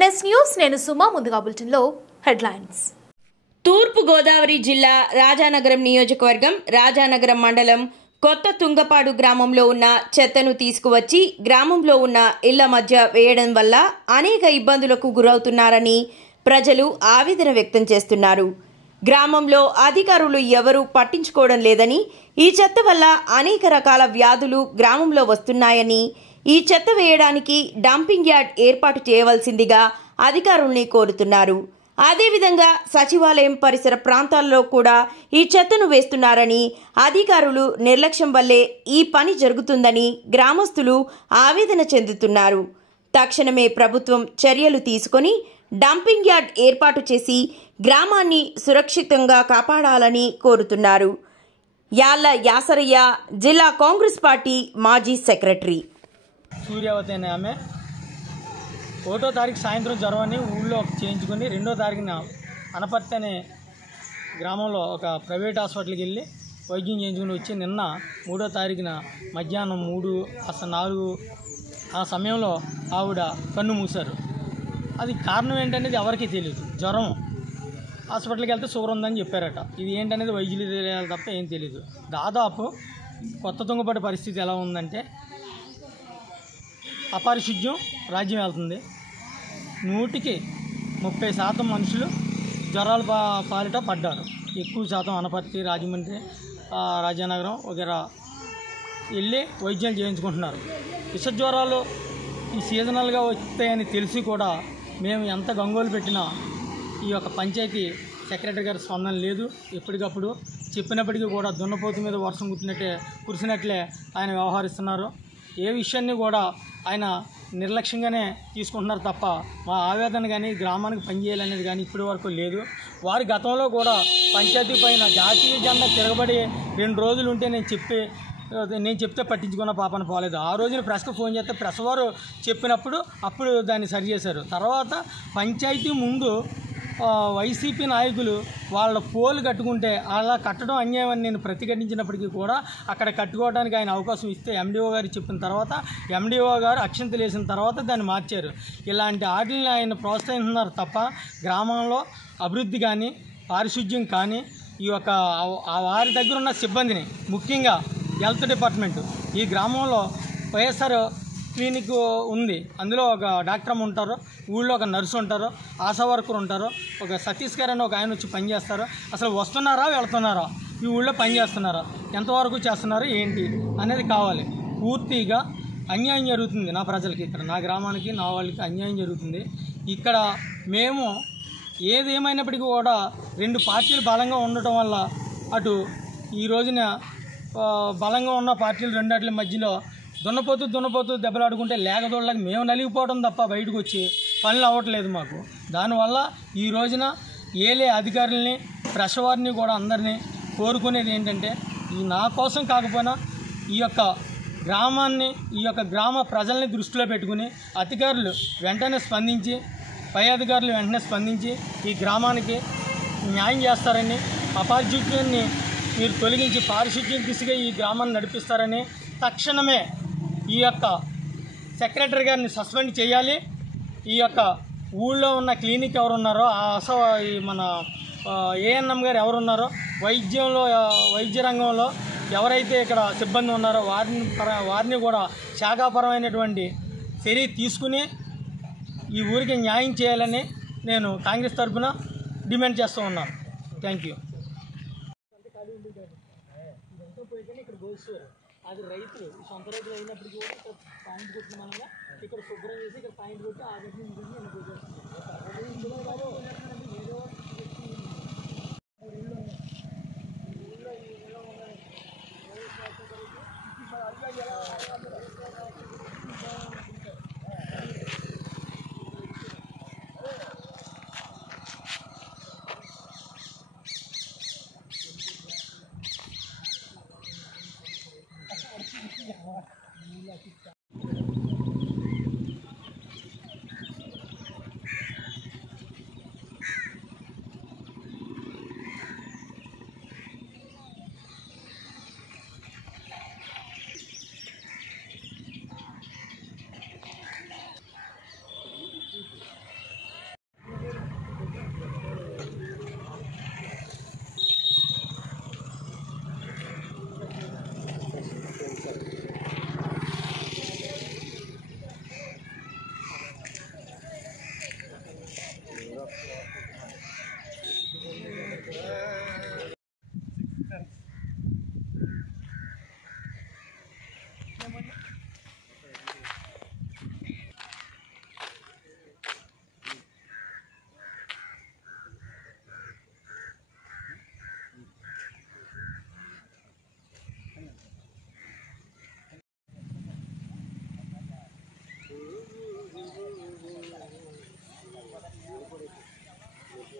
MS news నేను సుమా ముందుగా బులెటిన్లో హెడ్లైన్స్. తూర్పు గోదావరి జిల్లా రాజానగరం నియోజకవర్గం రాజానగరం మండలం కొత్త తుంగపాడు గ్రామంలో ఉన్న చెత్తను తీసుకువచ్చి గ్రామంలో ఉన్న ఇళ్ల మధ్య వేయడం వల్ల అనేక ఇబ్బందులకు గురవుతున్నారని ప్రజలు ఆవేదన వ్యక్తం చేస్తున్నారు. గ్రామంలో అధికారులు ఎవరూ పట్టించుకోవడం లేదని, ఈ చెత్త వల్ల అనేక రకాల వ్యాధులు గ్రామంలో వస్తున్నాయని, ఈ చెత్త వేయడానికి డంపింగ్ యార్డ్ ఏర్పాటు చేయవలసిందిగా అధికారుల్ని కోరుతున్నారు. అదేవిధంగా సచివాలయం పరిసర ప్రాంతాల్లో కూడా ఈ చెత్తను వేస్తున్నారని, అధికారులు నిర్లక్ష్యం వల్లే ఈ పని జరుగుతుందని గ్రామస్తులు ఆవేదన చెందుతున్నారు. తక్షణమే ప్రభుత్వం చర్యలు తీసుకొని డంపింగ్ యార్డ్ ఏర్పాటు చేసి గ్రామాన్ని సురక్షితంగా కాపాడాలని కోరుతున్నారు. యాళ్ల యాసరయ్య, జిల్లా కాంగ్రెస్ పార్టీ మాజీ సెక్రటరీ. సూర్యావతి అనే ఆమె 1వ తారీఖు సాయంత్రం జ్వరం ఊళ్ళో చేయించుకొని 2వ తారీఖున అనపర్తి అనే గ్రామంలో ఒక ప్రైవేట్ హాస్పిటల్కి వెళ్ళి వైద్యం చేయించుకుని వచ్చి నిన్న 3వ తారీఖున మధ్యాహ్నం 3-4 ఆ సమయంలో ఆవిడ కన్ను మూశారు. అది కారణం ఏంటనేది ఎవరికీ తెలియదు. జ్వరం, హాస్పిటల్కి వెళ్తే షుగర్ ఉందని చెప్పారట. ఇది ఏంటనేది వైద్యులు తెలియాలి తప్ప ఏం తెలియదు. దాదాపు కొత్త తుంగపాడు పరిస్థితి ఎలా ఉందంటే అపారిశుద్ధ్యం రాజ్యం వెళ్తుంది. 100కి 30% మనుషులు జ్వరాల పాలిట పడ్డారు. ఎక్కువ శాతం అనపర్తి, రాజమండ్రి, రాజానగరం వగేరా వెళ్ళి వైద్యం చేయించుకుంటున్నారు. విష జ్వరాలు ఈ సీజనల్గా వస్తాయని తెలిసి కూడా మేము ఎంత గంగోలు పెట్టినా ఈ యొక్క పంచాయతీ సెక్రటరీ గారి స్పందన లేదు. ఎప్పటికప్పుడు చెప్పినప్పటికీ కూడా దున్నపోతు మీద వర్షం కురిసినట్లే ఆయన వ్యవహరిస్తున్నారు. ఏ విషయాన్ని కూడా ఆయన నిర్లక్ష్యంగానే తీసుకుంటున్నారు తప్ప మా ఆవేదన కానీ గ్రామానికి పనిచేయాలనేది కానీ ఇప్పటి వరకు లేదు. వారి గతంలో కూడా పంచాయతీ పైన జాతీయ జెండా తిరగబడి 2 రోజులు ఉంటే నేను చెప్తే పట్టించుకున్న పాపన పోలేదు. ఆ రోజున ప్రెస్కి ఫోన్ చేస్తే ప్రెస్ వారు చెప్పినప్పుడు అప్పుడు దాన్ని సరిచేశారు. తర్వాత పంచాయతీ ముందు వైసీపీ నాయకులు వాళ్ళ పోలు కట్టుకుంటే అలా కట్టడం అన్యాయం అని నేను ప్రతిఘటించినప్పటికీ కూడా అక్కడ కట్టుకోవడానికి ఆయన అవకాశం ఇస్తే ఎండిఓ గారు చెప్పిన తర్వాత ఎండిఓ గారు అక్షంతలు వేసిన తర్వాత దాన్ని మార్చారు. ఇలాంటి ఆటల్ని ఆయన ప్రోత్సహిస్తున్నారు తప్ప గ్రామంలో అభివృద్ధి కానీ పారిశుద్ధ్యం కానీ ఈ యొక్క వారి దగ్గర ఉన్న సిబ్బందిని, ముఖ్యంగా హెల్త్ డిపార్ట్మెంటు, ఈ గ్రామంలో వైఎస్ఆర్ క్లినిక్ ఉంది. అందులో ఒక డాక్టర్ ఉంటారు, ఊళ్ళో ఒక నర్సు ఉంటారు, ఆశా వర్కర్ ఉంటారు, ఒక సతీష్ గారు అని ఒక ఆయన వచ్చి పనిచేస్తారు. అసలు వస్తున్నారా వెళ్తున్నారా, ఈ ఊళ్ళో పనిచేస్తున్నారా, ఎంతవరకు చేస్తున్నారు ఏంటి అనేది కావాలి. పూర్తిగా అన్యాయం జరుగుతుంది నా ప్రజలకి, ఇక్కడ నా గ్రామానికి నా వాళ్ళకి అన్యాయం జరుగుతుంది. ఇక్కడ మేము ఏదేమైనప్పటికీ కూడా 2 పార్టీలు బలంగా ఉండటం వల్ల అటు ఈ రోజున బలంగా ఉన్న పార్టీలు రెండాట్ల మధ్యలో దున్నపోతూ దెబ్బలాడుకుంటే లేకదోళ్ళకి మేము నలిగిపోవడం తప్ప బయటకు వచ్చి పనులు అవ్వట్లేదు మాకు. దానివల్ల ఈ రోజున ఏలే అధికారులని, ప్రెస్ వారిని కూడా అందరినీ కోరుకునేది ఏంటంటే, ఈ నా కోసం కాకపోయినా ఈ యొక్క గ్రామాన్ని, ఈ యొక్క గ్రామ ప్రజల్ని దృష్టిలో పెట్టుకుని అధికారులు వెంటనే స్పందించి, పై అధికారులు వెంటనే స్పందించి ఈ గ్రామానికి న్యాయం చేస్తారని, అపారిశుద్ధ్యాన్ని మీరు తొలగించి పారిశుద్ధ్యం దిశగా ఈ గ్రామాన్ని నడిపిస్తారని, తక్షణమే ఈ యొక్క సెక్రటరీ గారిని సస్పెండ్ చేయాలి. ఈ యొక్క ఊళ్ళో ఉన్న క్లినిక్ ఎవరున్నారో, మన ఏఎన్ఎం గారు ఎవరున్నారో, వైద్య రంగంలో ఎవరైతే ఇక్కడ సిబ్బంది ఉన్నారో వారిని కూడా శాఖాపరమైనటువంటి చర్య తీసుకుని ఈ ఊరికి న్యాయం చేయాలని నేను కాంగ్రెస్ తరఫున డిమాండ్ చేస్తూ ఉన్నాను. Thank you. అది రైతులు, సొంత రైతులు అయినప్పటికీ కూడా ఇక్కడ పాయింట్ కొట్టిన మనగా ఇక్కడ శుభ్రం చేసి ఇక్కడ పాయింట్ కొట్టి ఆ